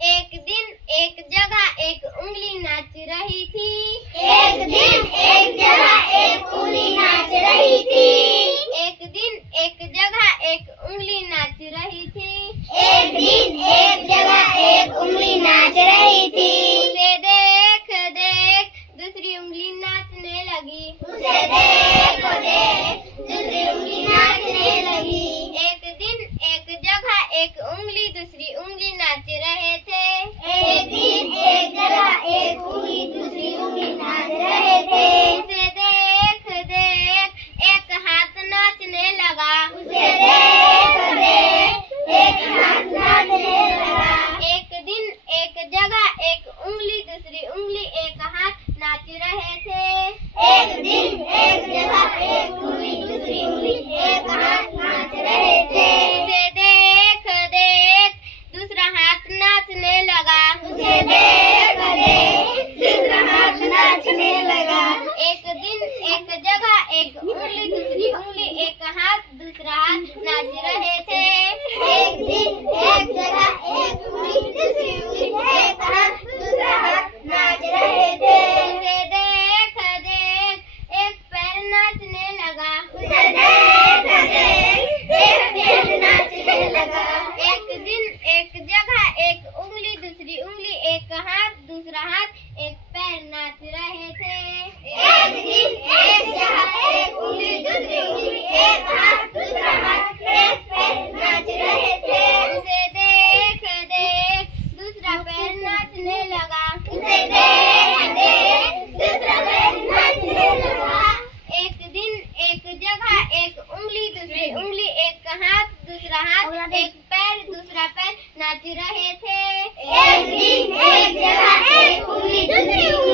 एक दिन एक जगह एक उंगली नाच रही थी। एक दिन एक जगह एक उंगली नाच रही थी। एक दिन एक जगह एक उंगली नाच रही थी। एक दिन एक जगह एक उंगली नाच रही थी। उसे देख देख दूसरी उंगली नाचने लगी। उसे देख देख दूसरी उंगली नाचने लगी। एक दिन एक जगह एक उंगली दूसरी उंगली नाच रहे थे। एक दिन एक जगह एक उंगली दूसरी उंगली नाच रहे थे। उसे देख देख एक हाथ नाचने लगा। उसे देख देख एक हाथ नाचने लगा। एक दिन एक जगह एक उंगली दूसरी उंगली एक हाथ नाच रहे थे। एक दिन एक जगह एक उंगली दूसरी उंगली एक हाथ नाच रहे थे। उसे देख देख दूसरा हाथ नाचने लगा। उसे देख देख दूसरा हाथ नाचने लगा। एक दिन एक जगह एक उंगली दूसरी उंगली एक हाथ दूसरा हाथ नाच रहे थे। एक दिन एक जगह एक उंगली दूसरी उंगली एक हाथ दूसरा हाथ नाच रहे थे। उसे देख देख एक पैर नाचने लगा। उसे देख देख एक पैर नाचने लगा। एक दिन एक जगह एक उंगली दूसरी उंगली एक हाथ दूसरा हाथ एक पैर नाच रहे थे। एक दिन एक जगह एक उंगली दूसरी उंगली एक हाथ दूसरा हाथ एक पैर नाच रहे थे। उसे देख देख दूसरा पैर नाचने लगा। उसे देख देख दूसरा पैर नाचने लगा। एक दिन एक जगह एक उंगली दूसरी उंगली एक हाथ दूसरा हाथ एक पैर दूसरा पैर नाच रहे थे। एक दिन एक जगह एक उंगली दूसरी उंगली